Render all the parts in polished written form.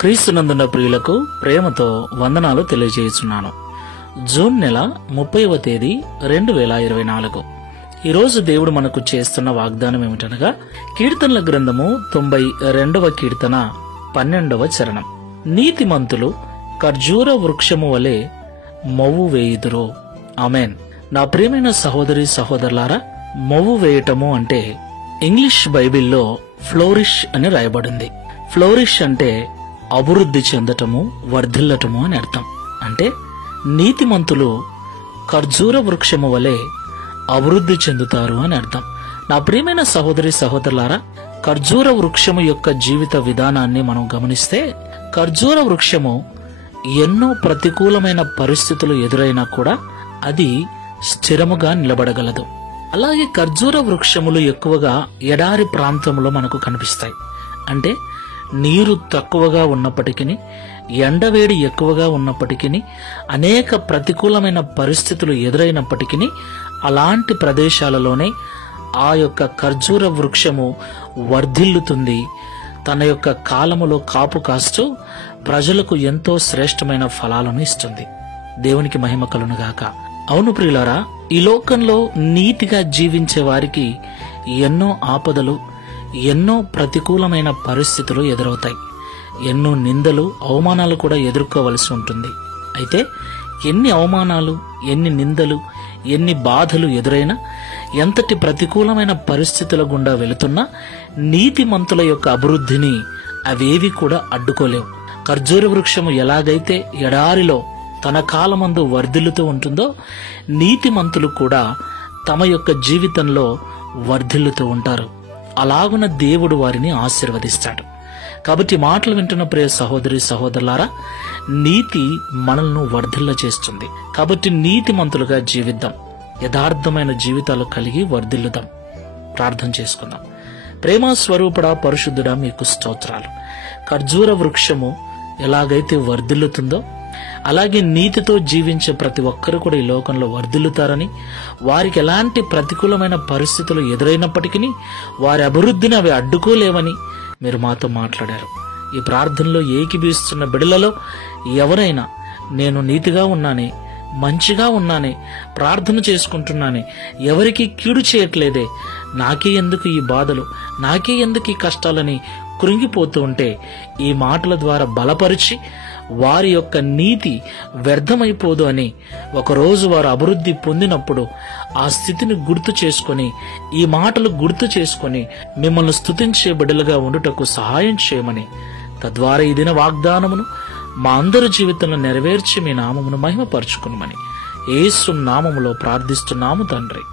క్రీస్తునందున్న ప్రియులకు ప్రేమతో వందనాలు తెలియజేస్తున్నాను. జూన్ నెల 30వ తేదీ 2024. ఈరోజు దేవుడు మనకు చేస్తున్న వాగ్దానం ఏమిటనగా కీర్తనల గ్రంథము 92వ కీర్తన 12వ చరణం. నీతిమంతులు ఖర్జూర వృక్షము వలె మొవ్వు వేయుదురు. ఆమెన్. నా ప్రియమైన సహోదరి సహోదరులారా, మొవ్వు వేయటము అంటే ఇంగ్లీష్ బైబిల్లో ఫ్లోరిష్ అని రాయబడింది. ఫ్లోరిష్ అంటే అభివృద్ధి చెందటము, వర్ధిల్లటము అని అర్థం. అంటే నీతిమంతులు ఖర్జూర వృక్షము వలె అభివృద్ధి చెందుతారు అని అర్థం. నా ప్రియమైన సహోదరి సహోదరులారా, ఖర్జూర వృక్షము యొక్క జీవిత విధానాన్ని మనం గమనిస్తే, ఖర్జూర వృక్షము ఎన్నో ప్రతికూలమైన పరిస్థితులు ఎదురైనా కూడా అది స్థిరముగా నిలబడగలదు. అలాగే ఖర్జూర వృక్షములు ఎక్కువగా ఎడారి ప్రాంతంలో మనకు కనిపిస్తాయి. అంటే నీరు తక్కువగా ఉన్నప్పటికీ, ఎండవేడి ఎక్కువగా ఉన్నప్పటికీ, అనేక ప్రతికూలమైన పరిస్థితులు ఎదురైనప్పటికీ అలాంటి ప్రదేశాలలోనే ఆ యొక్క ఖర్జూర వృక్షము వర్ధిల్లుతుంది. తన యొక్క కాలములో కాపు కాస్తూ ప్రజలకు ఎంతో శ్రేష్టమైన ఫలాలను ఇస్తుంది. దేవునికి మహిమ కలుగునుగాక. అవును ప్రియులారా, ఈ లోకంలో నీతిగా జీవించే వారికి ఎన్నో ఆపదలు, ఎన్నో ప్రతికూలమైన పరిస్థితులు ఎదురవుతాయి. ఎన్నో నిందలు, అవమానాలు కూడా ఎదుర్కోవలసి ఉంటుంది. అయితే ఎన్ని అవమానాలు, ఎన్ని నిందలు, ఎన్ని బాధలు ఎదురైనా, ఎంతటి ప్రతికూలమైన పరిస్థితుల గుండా వెళుతున్నా నీతిమంతుల యొక్క అభివృద్ధిని అవేవి కూడా అడ్డుకోలేవు. ఖర్జూర వృక్షము ఎలాగైతే ఎడారిలో తన కాలమందు వర్ధిల్లుతూ ఉంటుందో, నీతిమంతులు కూడా తమ యొక్క జీవితంలో వర్ధిల్లుతూ ఉంటారు. అలాగున దేవుడు వారిని ఆశీర్వదిస్తాడు. కాబట్టి మాటలు వింటున్న ప్రియ సహోదరి సహోదరులారా, నీతి మనల్ని వర్ధిల్ల చేస్తుంది. కాబట్టి నీతిమంతులుగా జీవిద్దాం, యథార్థమైన జీవితాలు కలిగి వర్ధిల్లుదాం. ప్రార్థన చేసుకుందాం. ప్రేమ స్వరూపుడా, పరిశుద్ధుడా, మీకు స్తోత్రాలు. ఖర్జూర వృక్షము ఎలాగైతే వర్ధిల్లుతుందో అలాగే నీతితో జీవించే ప్రతి ఒక్కరు కూడా ఈ లోకంలో వర్ధిల్లుతారని, వారికి ఎలాంటి ప్రతికూలమైన పరిస్థితులు ఎదురైనప్పటికీ వారి అభివృద్ధిని అవి అడ్డుకోలేవని మీరు మాతో మాట్లాడారు. ఈ ప్రార్థనలో ఏకీభవిస్తున్న బిడ్డలలో ఎవరైనా నేను నీతిగా ఉన్నానే, మంచిగా ఉన్నానే, ప్రార్థన చేసుకుంటున్నానే, ఎవరికి కీడు చేయట్లేదే, నాకే ఎందుకు ఈ బాధలు, నాకే ఎందుకు ఈ కష్టాలని కృంగిపోతూ ఉంటే ఈ మాటల ద్వారా బలపరిచి వారి యొక్క నీతి వ్యర్థమైపోదు అని, ఒకరోజు వారు అభివృద్ధి పొందినప్పుడు ఆ స్థితిని గుర్తు చేసుకొని, ఈ మాటలు గుర్తు చేసుకొని మిమ్మల్ని స్తుతించే బిడ్డలుగా ఉండుటకు సహాయం చేయమని, తద్వారా ఈ దిన వాగ్దానమును మా అందరి జీవితంలో నెరవేర్చి మీ నామమును మహిమపరచుకునమని యేసు నామములో ప్రార్థిస్తున్నాము తండ్రి.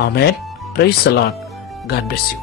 ఆమేన్. Praise the lord. God bless you.